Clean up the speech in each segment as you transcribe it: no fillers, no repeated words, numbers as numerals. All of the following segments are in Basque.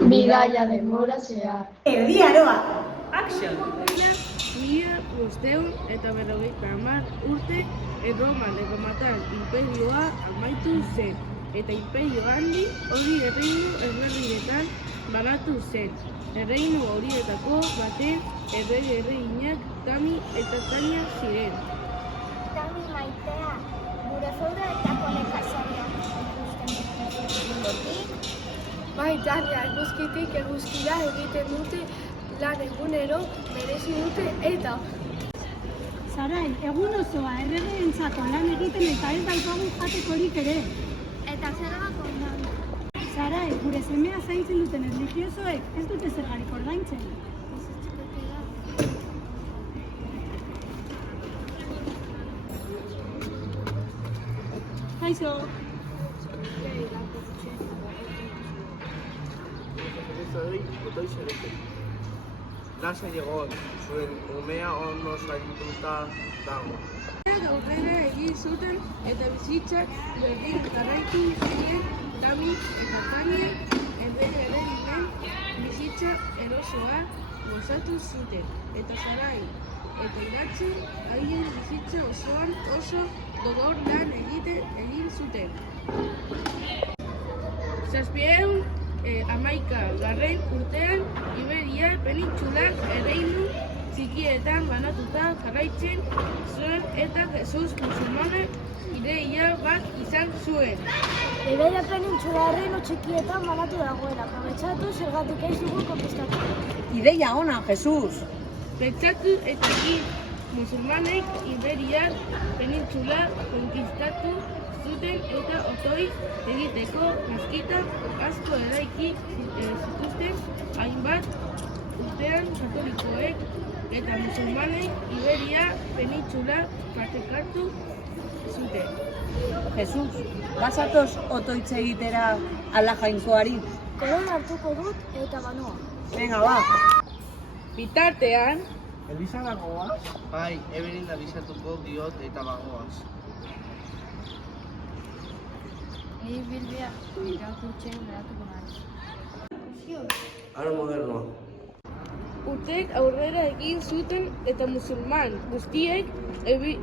Bidaia denbora zehar. Erdi Aroa. Action! Mila bostehun eta berrogeita hamar urte Erroman erromatar inperioa amaitu zen, eta imperio handi hori erreinu ezberdinetan banatu zen. Erreinu horietako baten erreinak Tami eta Tania ziren. Tami maitea, gure feuda eta konekazariak ikusten. Bai, Tania, eguzkitik eguzkira egiten dute lan egunero merezi dute eta. Sarai, egun osoa erregeentzako lan egiten eta ez daukagu jatekorik ere. Eta zergak ordaindu. Sarai, gure semea zaintzen duten erlijiosoek ez dute zergarik ordaintzen. Kaixo. Lasa egon, zuen umea ondo zainduta dago. Aurrera egin zuten eta bizitzak berdin jarraitu ziren Tami eta Tania erreinen bizitza erosoa gozatu zuten, eta Sarai eta Iratxe haien bizitza osoan oso gogor lan egin zuten. 711 urtean Iberia penintsulan erreinu txikietan banatuta jarraitzen zuen eta Jesus musulmanek ideia bat izan zuen. Iberia penintsula erreinu txikietan banatu dagoela, aprobetxatu zergatik ez dugu konkistatu. Ideia ona, Jesus. Pentsatu eta musulmanek Iberia penintsula konkistatu zuten eta otoi egiteko meskita asko eraiki zituzten. Hainbat urtean katolikoek eta musulmanek Iberia penintsula partekatu zuten. Jesus, basatoz otoitze egitera ala jainkoari. Korona hartuko dut eta banoa. Venga, ba. Bitartean, Elizara goaz? Bai, Eberin abizatuko diot eta bagoaz. Ni bilbia irakurtzen geratuko naiz. Aro modernoa. urteek aurrera egin zuten eta musulman guztiek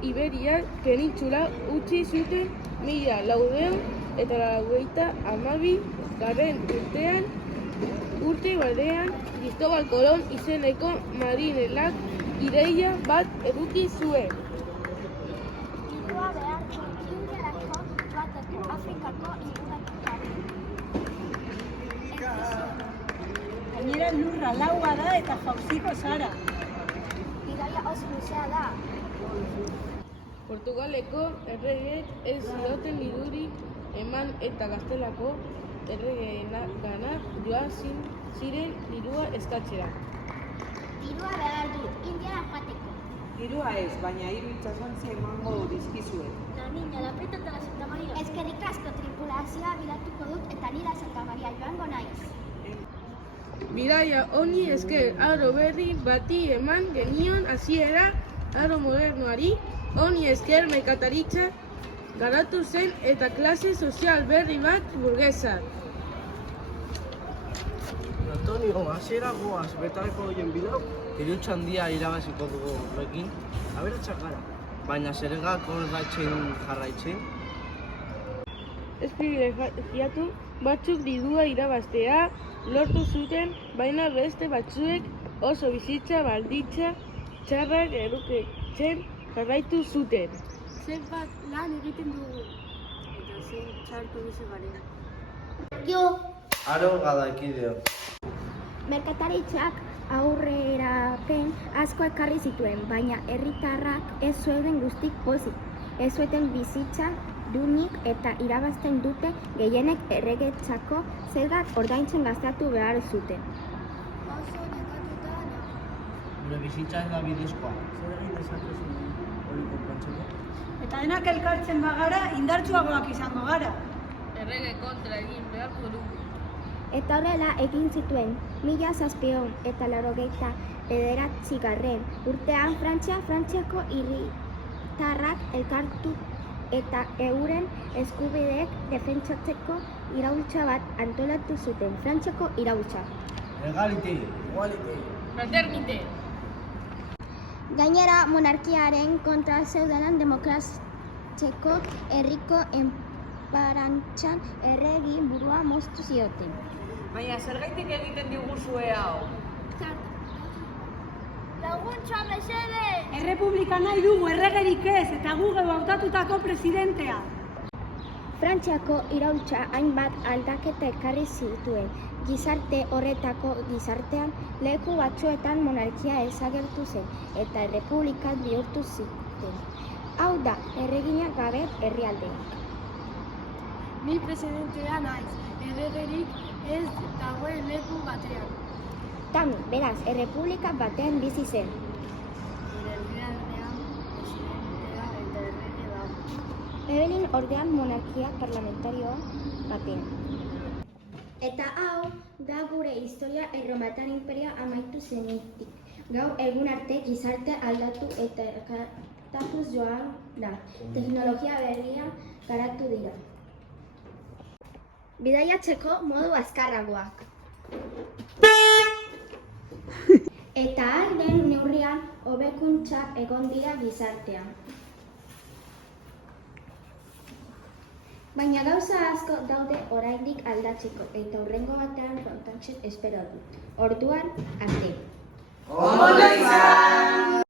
Iberia penintsula utzi zuten 1492 urtean. Urte batean, Cristobal Colón izeneko marinelak ideia bat eduki zuen. Dirua behar du Indiarako bateko Afrikako inguraketari. Gainera lurra laua da eta jauziko zara. Bidaia oso luzea da. Portugaleko erregeek ez zioten lidurik eman eta Gaztelako erregeengana joan ziren dirua eskatzera. Dirua behar du Indiara joateko. Dirua ez, baina 3 itsasontzi emango dizkizuet. La niña, la preta eta la Santa Maria. Eskerrik asko tripulazioa bilatuko dut eta nira Santa Maria joango naiz. Bidaia honi esker aro berri bati eman genion hasiera aro modernoari, honi esker merkataritza garatu zen eta klase sozial berri bat burgesa. Antonio, hasiera goaz, betareko horien bidau, eriotx handia irabaziko dugu horrekin, aberatsak gara, baina zergak ordaintzen jarraitzen. Ez pribilegiatu batzuk dirua irabaztea lortu zuten, baina beste batzuek oso bizitza baldintza txarrak edukitzen jarraitu zuten. Zenbat lan egiten dugu eta zein txartu bizi garen. Jo, Aro gadakideo. merkataritzak aurrerapen asko ekarri zituen, baina herritarrak ez zeuden guztik pozik. Ez zuten bizitza duinik eta irabazten dute gehienek erregetzako zergak ordaintzen gastatu behar zuten. Oso nekatuta nago. Gure bizitza ez da bidezkoa. Zer egin dezakezu hori konpontzeko? Eta denak elkartzen bagara, indartsuagoak izango gara. Errege kontra egin beharko dugu. Eta horrela egin zituen 1789 urtean Frantziako hiritarrak elkartu eta euren eskubideek defentsatzeko iraultza bat antolatu zuten, Frantziako iraultza. Egalite, igualite. Gainera, monarkiaren kontra zeudelen demokraziako herriko enparantzan erregi burua moztu zioten. Baina zergaitik egiten diguzue hau? Laguntza mesede! Errepublika nahi dugu erregerik ez eta gu geu hautatutako presidentea. Frantziako iraultza hainbat aldaketa ekarri zituen. Gizarte horretako gizartean leku batzuetan monarkia ezagertu zen eta errepublika bihurtu zuten. Hau da, erregina gabe herrialdeak. Ni presidentea naiz, erregerik ez dagoen leku batean. Tami, beraz, errepublika batean bizi zen. Herrialdean presidentea eta errege dago. Evelyn ordean monarkia parlamentario batean. Eta hau da gure historia Erromatar Imperioa amaitu zenetik. Gaur egun arte gizarte aldatu eta elkartatuz joan da. Teknologia berriak garatu dira. Bidaiatzeko modu azkarragoak. Eta ahal den neurrian hobekuntzak egon dira gizartean. Baina gauza asko daude oraindik aldatzeko eta hurrengo batean kontatzen espero dut. Orduan, arte. Ondo izan!